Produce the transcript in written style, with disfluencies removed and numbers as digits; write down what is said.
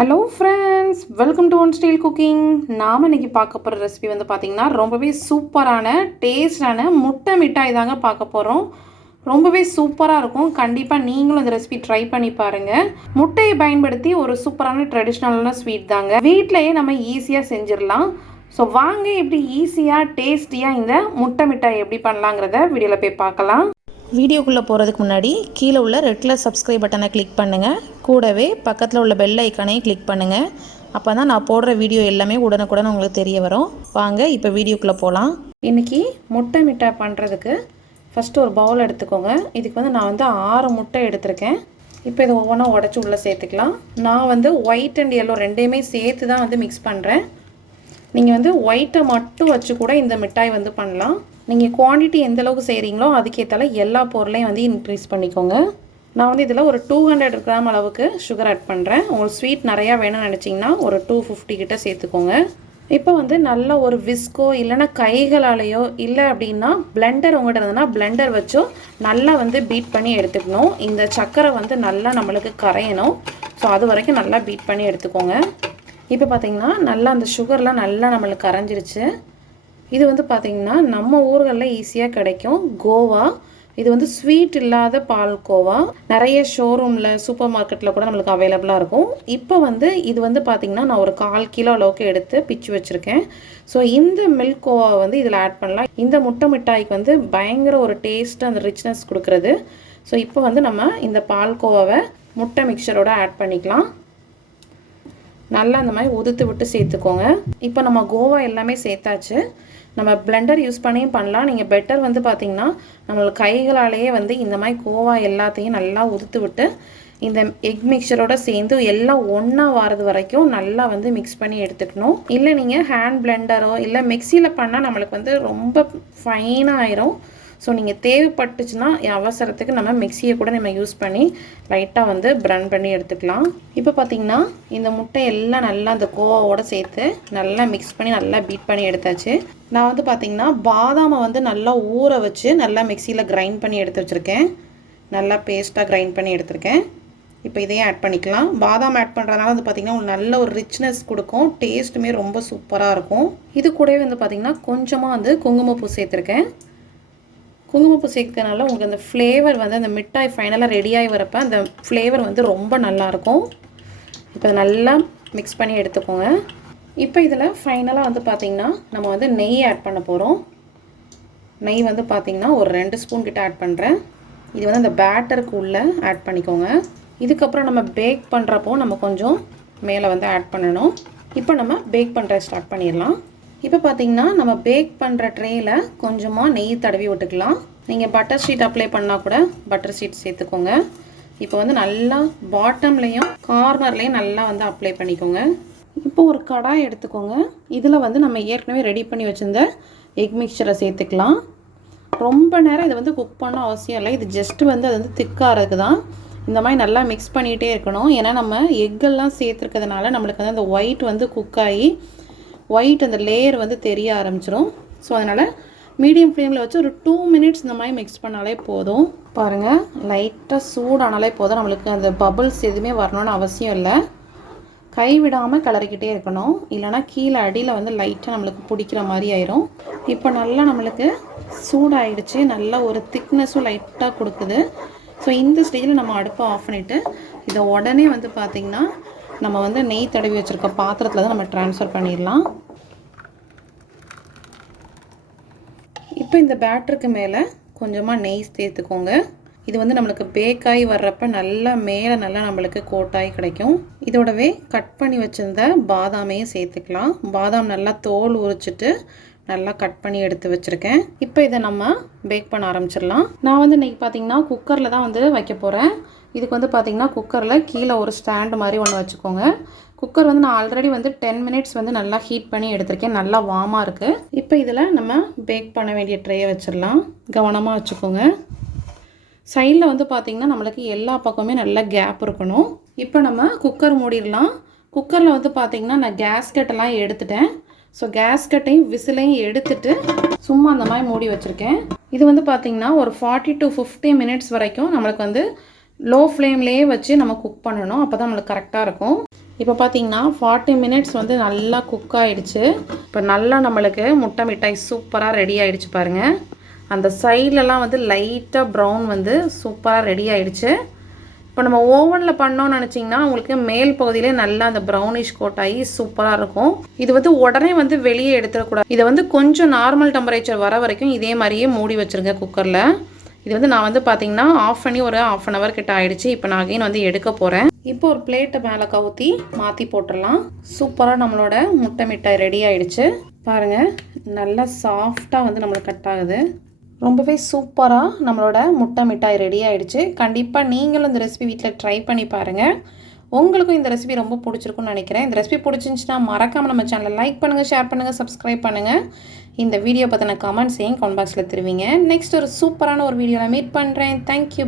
Hello friends, welcome to one style cooking. நாம் இன்றைக்கி பார்க்க போகிற ரெசிபி வந்து பார்த்திங்கன்னா ரொம்பவே சூப்பரான டேஸ்டான முட்டை மிட்டாய் தாங்க பார்க்க போகிறோம். ரொம்பவே சூப்பராக இருக்கும். கண்டிப்பாக நீங்களும் இந்த ரெசிபி ட்ரை பண்ணி பாருங்கள். முட்டையை பயன்படுத்தி ஒரு சூப்பரான ட்ரெடிஷ்னலான ஸ்வீட் தாங்க. வீட்டிலையே நம்ம ஈஸியாக செஞ்சிடலாம். ஸோ வாங்க எப்படி ஈஸியாக டேஸ்டியாக இந்த முட்டை மிட்டாய் எப்படி பண்ணலாங்கிறத வீடியோவில் போய் பார்க்கலாம். வீடியோக்குள்ளே போகிறதுக்கு முன்னாடி கீழே உள்ள ரெட் கலர் சப்ஸ்கிரைப் பட்டனை கிளிக் பண்ணுங்கள். கூடவே பக்கத்தில் உள்ள பெல் ஐக்கானையும் கிளிக் பண்ணுங்கள். அப்போ தான் நான் போடுற வீடியோ எல்லாமே உடனுக்குடன் உங்களுக்கு தெரிய வரும். வாங்க இப்போ வீடியோக்குள்ளே போகலாம். இன்றைக்கி முட்டை மிட்டாய் பண்ணுறதுக்கு ஃபஸ்ட்டு ஒரு பவுல் எடுத்துக்கோங்க. இதுக்கு வந்து நான் வந்து 6 முட்டை எடுத்திருக்கேன். இப்போ இதை ஒவ்வொன்றா உடச்சி உள்ளே சேர்த்துக்கலாம். நான் வந்து ஒயிட் அண்ட் எல்லோ ரெண்டையுமே சேர்த்து தான் வந்து மிக்ஸ் பண்ணுறேன். நீங்கள் வந்து ஒயிட்டை மட்டும் வச்சு கூட இந்த மிட்டாய் வந்து பண்ணலாம். நீங்கள் குவான்டிட்டி எந்த அளவுக்கு செய்கிறீங்களோ அதுக்கேற்றால எல்லா பொருளையும் வந்து இன்க்ரீஸ் பண்ணிக்கோங்க. நான் வந்து இதில் ஒரு 200 கிராம் அளவுக்கு சுகர் ஆட் பண்ணுறேன். உங்களுக்கு ஸ்வீட் நிறையா வேணும்னு நினச்சிங்கன்னா ஒரு 250 கிட்ட சேர்த்துக்கோங்க. இப்போ வந்து நல்ல ஒரு விஸ்கோ இல்லைனா கைகளாலேயோ இல்லை அப்படின்னா பிளெண்டர் உங்கள்கிட்ட இருந்ததுன்னா பிளெண்டர் வச்சோ நல்லா வந்து பீட் பண்ணி எடுத்துக்கணும். இந்த சர்க்கரை வந்து நல்லா நம்மளுக்கு கரையணும். ஸோ அது வரைக்கும் நல்லா பீட் பண்ணி எடுத்துக்கோங்க. இப்போ பார்த்திங்கன்னா நல்லா அந்த சுகர்லாம் நல்லா நம்மளுக்கு கரைஞ்சிருச்சு. இது வந்து பார்த்திங்கன்னா நம்ம ஊர்களில் ஈஸியாக கிடைக்கும் கோவா. இது வந்து ஸ்வீட் இல்லாத பால் கோவா. நிறைய ஷோரூமில் சூப்பர் மார்க்கெட்டில் கூட நம்மளுக்கு அவைலபிளாக இருக்கும். இப்போ வந்து இது வந்து பார்த்திங்கன்னா நான் ஒரு 1/4 கிலோ அளவுக்கு எடுத்து பிச்சு வச்சுருக்கேன். ஸோ இந்த மில்க் கோவா வந்து இதில் ஆட் பண்ணலாம். இந்த முட்டை மிட்டாய்க்கு வந்து பயங்கர ஒரு டேஸ்ட்டு அந்த ரிச்னஸ் கொடுக்குறது. ஸோ இப்போ வந்து நம்ம இந்த பால் கோவாவை முட்டை மிக்சரோடு ஆட் பண்ணிக்கலாம். நல்லா அந்த மாதிரி உதுத்து விட்டு சேர்த்துக்கோங்க. இப்போ நம்ம கோவா எல்லாமே சேர்த்தாச்சு. நம்ம பிளெண்டர் யூஸ் பண்ணியும் பண்ணலாம். நீங்கள் பெட்டர் வந்து பார்த்திங்கன்னா நம்மளுக்கு கைகளாலேயே வந்து இந்த மாதிரி கோவா எல்லாத்தையும் நல்லா உதுத்து விட்டு இந்த எக் மிக்சரோடு சேர்ந்து எல்லாம் ஒன்றா வரது வரைக்கும் நல்லா வந்து மிக்ஸ் பண்ணி எடுத்துக்கணும். இல்லை நீங்கள் ஹேண்ட் பிளெண்டரோ இல்லை மிக்சியில் பண்ணால் நம்மளுக்கு வந்து ரொம்ப ஃபைனாக ஆயிரும். ஸோ நீங்கள் தேவைப்பட்டுச்சுன்னா அவசரத்துக்கு நம்ம மிக்சியை கூட நம்ம யூஸ் பண்ணி லைட்டாக வந்து ப்ரன் பண்ணி எடுத்துக்கலாம். இப்போ பார்த்திங்கன்னா இந்த முட்டை எல்லாம் நல்லா அந்த கோவாவோடு சேர்த்து நல்லா மிக்ஸ் பண்ணி நல்லா பீட் பண்ணி எடுத்தாச்சு. நான் வந்து பார்த்திங்கன்னா பாதாமை வந்து நல்லா ஊற வச்சு நல்லா மிக்சியில் கிரைண்ட் பண்ணி எடுத்து வச்சுருக்கேன். நல்லா பேஸ்ட்டாக கிரைண்ட் பண்ணி எடுத்துருக்கேன். இப்போ இதையும் ஆட் பண்ணிக்கலாம். பாதாம் ஆட் பண்ணுறதுனால வந்து பார்த்திங்கன்னா உங்களுக்கு நல்ல ஒரு ரிச்னஸ் கொடுக்கும். டேஸ்ட்டுமே ரொம்ப சூப்பராக இருக்கும். இது கூடவே வந்து பார்த்திங்கன்னா கொஞ்சமாக வந்து குங்குமப்பூ சேர்த்துருக்கேன். குங்குமப்பூ சேர்க்கறதுனால உங்களுக்கு அந்த ஃப்ளேவர் வந்து அந்த மிட்டாய் ஃபைனலாக ரெடியாகி வரப்போ அந்த ஃப்ளேவர் வந்து ரொம்ப நல்லாயிருக்கும். இப்போ நல்லா மிக்ஸ் பண்ணி எடுத்துக்கோங்க. இப்போ இதில் ஃபைனலாக வந்து பார்த்திங்கன்னா நம்ம வந்து நெய் ஆட் பண்ண போகிறோம். நெய் வந்து பார்த்திங்கன்னா ஒரு 2 ஸ்பூன் கிட்ட ஆட் பண்ணுறேன். இது வந்து அந்த பேட்டருக்கு உள்ளே ஆட் பண்ணிக்கோங்க. இதுக்கப்புறம் நம்ம பேக் பண்ணுறப்போ நம்ம கொஞ்சம் மேலே வந்து ஆட் பண்ணணும். இப்போ நம்ம பேக் பண்ணுற ஸ்டார்ட் பண்ணிடலாம். இப்போ பார்த்திங்கன்னா நம்ம பேக் பண்ணுற ட்ரேயில் கொஞ்சமாக நெய் தடவி விட்டுக்கலாம். நீங்கள் பட்டர் ஷீட் அப்ளை பண்ணால் கூட பட்டர் ஷீட் சேர்த்துக்கோங்க. இப்போ வந்து நல்லா பாட்டம்லேயும் கார்னர்லேயும் நல்லா வந்து அப்ளை பண்ணிக்கோங்க. இப்போ ஒரு கடாய் எடுத்துக்கோங்க. இதில் வந்து நம்ம ஏற்கனவே ரெடி பண்ணி வச்சுருந்த எக் மிக்சரை சேர்த்துக்கலாம். ரொம்ப நேரம் இதை வந்து குக் பண்ண அவசியம் இல்லை. இது ஜஸ்ட்டு வந்து அது வந்து திக்காகிறதுக்கு தான். இந்த மாதிரி நல்லா மிக்ஸ் பண்ணிகிட்டே இருக்கணும். ஏன்னா நம்ம எக்கெல்லாம் சேர்த்துருக்கிறதுனால நம்மளுக்கு வந்து அந்த ஒயிட் வந்து குக் ஆகி ஒயிட் அந்த லேயர் வந்து தெரிய ஆரம்பிச்சிடும். ஸோ அதனால் மீடியம் ஃப்ளேமில் வச்சு ஒரு 2 மினிட்ஸ் இந்த மாதிரி மிக்ஸ் பண்ணாலே போதும். பாருங்கள், லைட்டாக சூடானாலே போதும். நம்மளுக்கு அந்த பபுள்ஸ் எதுவுமே வரணும்னு அவசியம் இல்லை. கை விடாமல் கிளறிக்கிட்டே இருக்கணும். இல்லைனா கீழே அடியில் வந்து லைட்டாக நம்மளுக்கு பிடிக்கிற மாதிரி ஆயிரும். இப்போ நல்லா நம்மளுக்கு சூடாயிடுச்சு. நல்லா ஒரு திக்னஸும் லைட்டாக கொடுக்குது. ஸோ இந்த ஸ்டேஜில் நம்ம அடுப்பை ஆஃப் பண்ணிவிட்டு இதை உடனே வந்து பார்த்திங்கன்னா நம்ம வந்து நெய் தடவி வச்சுருக்க பாத்திரத்தில் தான் நம்ம ட்ரான்ஸ்ஃபர் பண்ணிடலாம். இப்போ இந்த பேட்டருக்கு மேலே கொஞ்சமாக நெய் சேர்த்துக்கோங்க. இது வந்து நம்மளுக்கு பேக்காகி வர்றப்ப நல்லா மேலே நல்லா நம்மளுக்கு கோட்டாகி கிடைக்கும். இதோடவே கட் பண்ணி வச்சுருந்த பாதாமையும் சேர்த்துக்கலாம். பாதாம் நல்லா தோல் உரிச்சிட்டு நல்லா கட் பண்ணி எடுத்து வச்சுருக்கேன். இப்போ இதை நம்ம பேக் பண்ண ஆரம்பிச்சிடலாம். நான் வந்து இன்றைக்கி பார்த்திங்கன்னா குக்கரில் தான் வந்து வைக்க போகிறேன். இதுக்கு வந்து பார்த்திங்கன்னா குக்கரில் கீழே ஒரு ஸ்டாண்டு மாதிரி ஒன்று வச்சுக்கோங்க. குக்கர் வந்து நான் ஆல்ரெடி வந்து 10 மினிட்ஸ் வந்து நல்லா ஹீட் பண்ணி எடுத்திருக்கேன். நல்லா வார்மாக இருக்குது. இப்போ இதில் நம்ம பேக் பண்ண வேண்டிய ட்ரேயை வச்சிடலாம். கவனமாக வச்சுக்கோங்க. சைடில் வந்து பார்த்திங்கன்னா நம்மளுக்கு எல்லா பக்கமே நல்லா கேப் இருக்கணும். இப்போ நம்ம குக்கர் மூடிடலாம். குக்கரில் வந்து பார்த்திங்கன்னா நான் கேஸ்கட்டெல்லாம் எடுத்துட்டேன். ஸோ கேஸ்கட்டையும் விசிலையும் எடுத்துட்டு சும்மா அந்த மாதிரி மூடி வச்சுருக்கேன். இது வந்து பார்த்திங்கன்னா ஒரு 40 to 50 மினிட்ஸ் வரைக்கும் நம்மளுக்கு வந்து லோ ஃப்ளேம்லேயே வச்சு நம்ம குக் பண்ணணும். அப்போ தான் நம்மளுக்கு கரெக்டாக இருக்கும். இப்போ பார்த்தீங்கன்னா 40 மினிட்ஸ் வந்து நல்லா குக் ஆகிடுச்சு. இப்போ நல்லா நம்மளுக்கு முட்டை மிட்டாய் சூப்பராக ரெடி ஆகிடுச்சு பாருங்கள். அந்த சைட்லலாம் வந்து லைட்டாக ப்ரௌன் வந்து சூப்பராக ரெடி ஆகிடுச்சு. இப்போ நம்ம ஓவனில் பண்ணோன்னு நினச்சிங்கன்னா உங்களுக்கு மேல் பகுதியிலே நல்லா அந்த ப்ரௌனிஷ் கோட் ஆகி சூப்பராக இருக்கும். இது வந்து உடனே வந்து வெளியே எடுத்துடக்கூடாது. இதை வந்து கொஞ்சம் நார்மல் டெம்பரேச்சர் வர வரைக்கும் இதே மாதிரியே மூடி வச்சுருங்க குக்கரில். இது வந்து நான் வந்து பார்த்தீங்கன்னா ஆஃப் பண்ணி ஒரு 1/2 hour கிட்ட ஆகிடுச்சு. இப்போ நான் அகைன் வந்து எடுக்க போகிறேன். இப்போ ஒரு பிளேட்டை மேலே கவுத்தி மாற்றி போட்டுடலாம். சூப்பராக நம்மளோட முட்டை மிட்டாய் ரெடி ஆகிடுச்சு பாருங்கள். நல்லா சாஃப்டாக வந்து நம்மளுக்கு கட் ஆகுது. ரொம்பவே சூப்பராக நம்மளோட முட்டை மிட்டாய் ரெடி ஆகிடுச்சு. கண்டிப்பாக நீங்களும் இந்த ரெசிபி வீட்டில் ட்ரை பண்ணி பாருங்கள். உங்களுக்கும் இந்த ரெசிபி ரொம்ப பிடிச்சிருக்குன்னு நினைக்கிறேன். இந்த ரெசிபி பிடிச்சிருந்துச்சுன்னா மறக்காமல் நம்ம சேனலை லைக் பண்ணுங்கள், ஷேர் பண்ணுங்கள், சப்ஸ்கிரைப் பண்ணுங்கள். இந்த வீடியோ பற்றின கமெண்ட்ஸையும் கமெண்ட் பாக்ஸில் தருவீங்க. நெக்ஸ்ட் ஒரு சூப்பரான ஒரு வீடியோவில் மீட் பண்ணுறேன். தேங்க்யூ.